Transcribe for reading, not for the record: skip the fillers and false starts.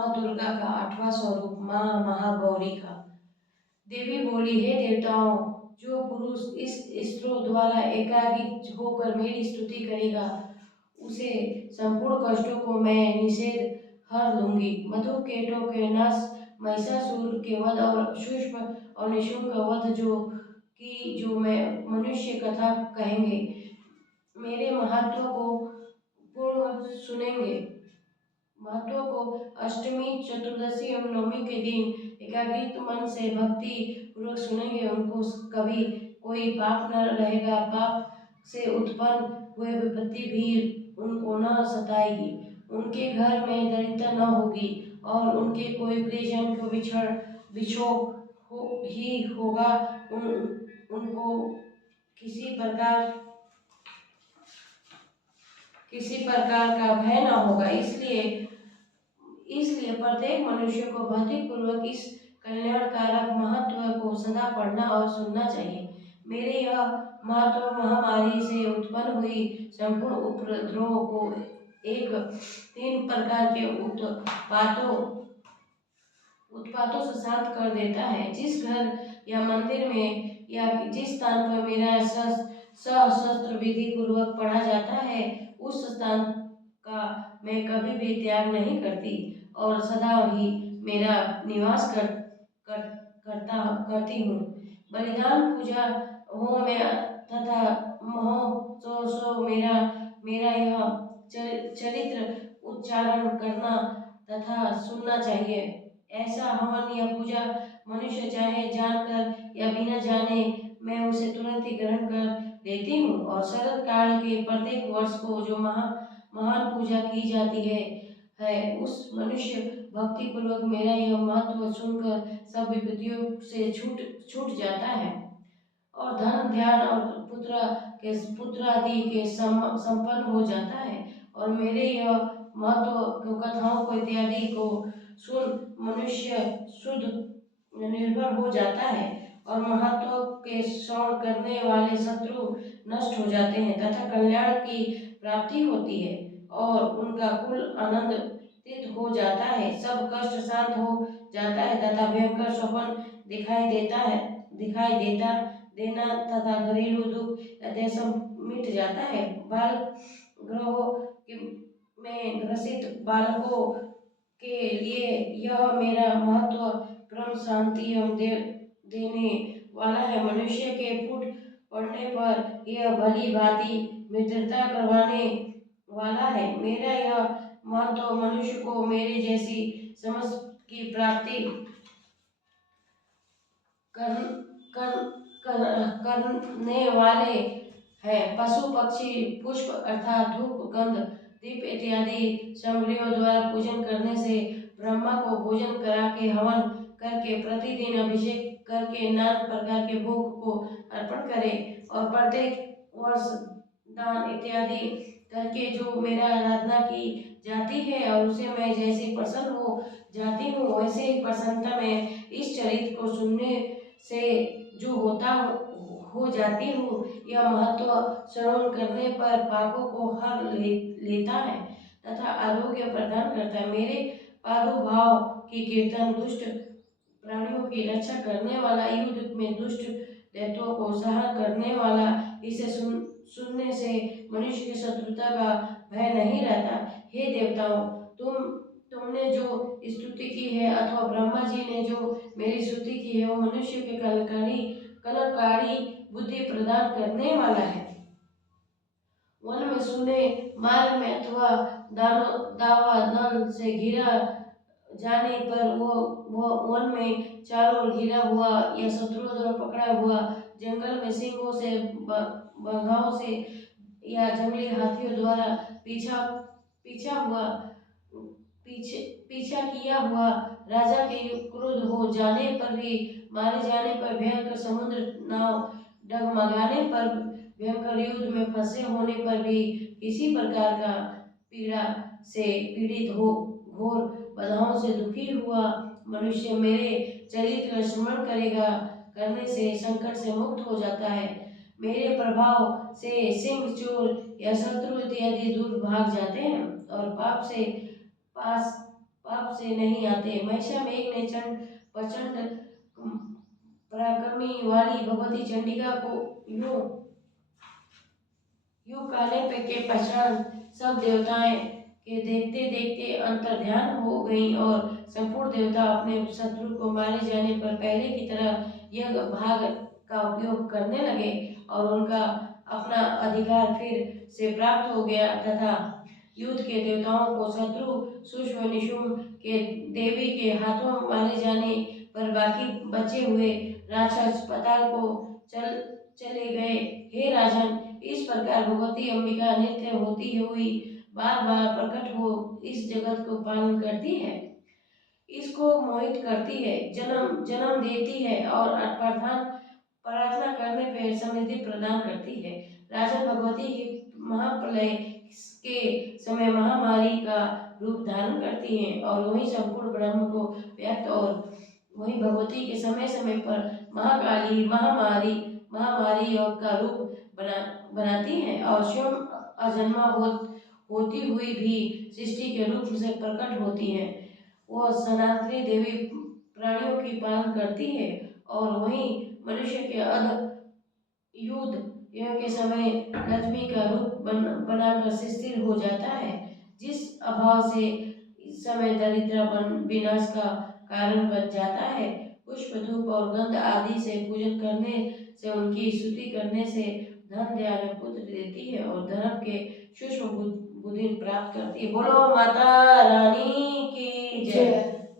माँ दुर्गा का 8वां स्वरूप माँ महागौरी का। देवी बोली, हे देवताओं, जो पुरुष इस स्त्रोत्र द्वारा एकाग्र होकर मेरी स्तुति करेगा, उसे संपूर्ण कष्टों को मैं निषेध हर लूंगी। मधु कीटों के नाश, महिषासुर के वध और सूक्ष्म और निशुल्क वध जो मैं मनुष्य कथा कहेंगे, मेरे महत्व को पूर्ण सुनेंगे। महत्व को अष्टमी, चतुर्दशी और नवमी के दिन एकाग्रित मन से भक्ति पूर्वक सुनेंगे, उनको कभी कोई पाप न रहेगा। पाप से उत्पन्न हुए विपत्ति भी उनको न सताएगी। उनके घर में दरिद्रता न होगी और उनके कोई प्रियजन को बिछोह ही होगा। उनको किसी प्रकार का भय न होगा। इसलिए प्रत्येक मनुष्य को भक्ति पूर्वक इस कल्याणकारक महत्व को सदा पढ़ना और सुनना चाहिए। मेरे यह महत्व महामारी से उत्पन्न हुई संपूर्ण उपद्रव को एक 3 प्रकार के उत्पातों से शांत कर देता है। जिस घर या मंदिर में या जिस स्थान पर मेरा सशस्त्र विधि पूर्वक पढ़ा जाता है, उस स्थान का मैं कभी भी त्याग नहीं करती और सदा ही मेरा निवास करती हूँ। बलिदान, पूजा, होम तथा महोत्सव मेरा यह चरित्र उच्चारण करना तथा सुनना चाहिए। ऐसा हवन या पूजा मनुष्य चाहे जानकर या बिना जाने, मैं उसे तुरंत ही ग्रहण कर लेती हूँ। और शरद काल के प्रत्येक वर्ष को जो महान पूजा की जाती है उस मनुष्य भक्ति पूर्वक मेरा यह महत्व सुनकर सब विपत्तियों से छूट जाता है और धन, ध्यान और पुत्र आदि के संपन्न हो जाता है। और मेरे यह महत्व कथाओं को इत्यादि को सुन मनुष्य शुद्ध निर्भर हो जाता है और महत्व के श्रवण करने वाले शत्रु नष्ट हो जाते हैं तथा कल्याण की प्राप्ति होती है और उनका कुल आनंदित हो जाता है। सब कष्ट शांत हो जाता है तथा भयंकर स्वप्न दिखाई देना तथा घरेलू दुख सब मिट जाता है। बाल ग्रहों में ग्रसित बालकों के लिए यह मेरा महत्व क्रम शांति देने वाला है। मनुष्य के फूट पड़ने पर यह भली भांति मित्रता करवाने वाला है। मेरा यह महत्व मनुष्य को मेरे जैसी समझ की प्राप्ति करने वाले हैं। पशु, पक्षी, पुष्प अर्थात धूप, गंध, दीप इत्यादि सामग्रियों द्वारा पूजन करने से ब्रह्मा को भोजन करा के हवन करके प्रतिदिन अभिषेक करके नाना प्रकार के भोग को अर्पण करें और प्रत्येक वर्ष दान इत्यादि करके जो मेरा आराधना की जाती है और उसे मैं जैसे प्रसन्न हो जाती हूँ, वैसे ही प्रसन्नता में इस चरित्र को सुनने से जो हो जाती हूँ। यह महत्व श्रवण करने पर पापों को हर लेता है तथा आरोग्य प्रदान करता है। मेरे प्रादुर्भाव की कीर्तन दुष्ट प्राणियों की रक्षा करने वाला, युद्ध में दुष्ट दैत्यों को सहन करने वाला, इसे सुनने से मनुष्य की शत्रुता का भय नहीं रहता। हे देवताओं, तुमने जो स्तुति की है अथवा ब्रह्मा जी ने जो मेरी स्तुति की है, वो मनुष्य के कलंकारी बुद्धि प्रदान करने वाला है। वन में सुने, मार्ग में अथवा दावा दल से घिरा जाने पर वो वन में चारों ओर घिरा हुआ या शत्रुओं द्वारा पकड़ा हुआ, जंगल में सिंहों से, बाघों से या जंगली हाथियों द्वारा पीछा किया हुआ, राजा के क्रोध हो जाने पर भी, मारे जाने पर, भयंकर समुद्र नाव डगमगाने पर, भयंकर युद्ध में फंसे होने पर भी किसी प्रकार का पीड़ा से पीड़ित हो, घोर बाधाओं से दुखी हुआ मनुष्य मेरे चरित्र का स्मरण करने से संकट से मुक्त हो जाता है। मेरे प्रभाव से सिंह, चोर या शत्रु इत्यादि दूर भाग जाते हैं और पाप पाप से नहीं आते। महिषा मेघ ने प्रचंड पराक्रमी वाली भगवती चंडिका को यूं यूं काने पे के पहचान सब देवताएं के देखते देखते अंतर्ध्यान हो गईं और संपूर्ण देवता अपने शत्रु को मारे जाने पर पहले की तरह यज्ञ भाग का उपयोग करने लगे और उनका अपना अधिकार फिर से प्राप्त हो गया तथा युद्ध के देवताओं को शत्रु सुष व निशुम के देवी के हाथों मारे जाने पर बाकी बचे हुए राक्षस पाताल को चल चले गए। हे राजन, इस प्रकार भगवती अंबिका नित्य होती हुई बार बार प्रकट हो इस जगत को पालन करती है, इसको मोहित करती है, जन्म जन्म देती है और अर्थात प्रार्थना करने पर समृद्धि प्रदान करती है। राजन, भगवती ही महाप्रलय के समय महामारी का रूप धारण करती है और वही संपूर्ण ब्रह्म को व्यक्त और वही भगवती के समय समय पर महाकाली महामारी योग का रूप बनाती है और स्वयं अजन्मा होती हुई भी सृष्टि के रूप से प्रकट होती है। वह सनातनी देवी प्राणियों की पालन करती है और वही मनुष्य के युद्ध के समय लक्ष्मी का रूप बनाकर स्थिर हो जाता है, जिस अभाव से इस समय दरिद्रपन विनाश का कारण बन जाता है। पुष्प धूप और गंध आदि से पूजन करने से उनकी स्तुति करने से धन ध्यान पुत्र देती है और धर्म के सूक्ष्म बुद्धि प्राप्त करती है। बोलो माता रानी की जय।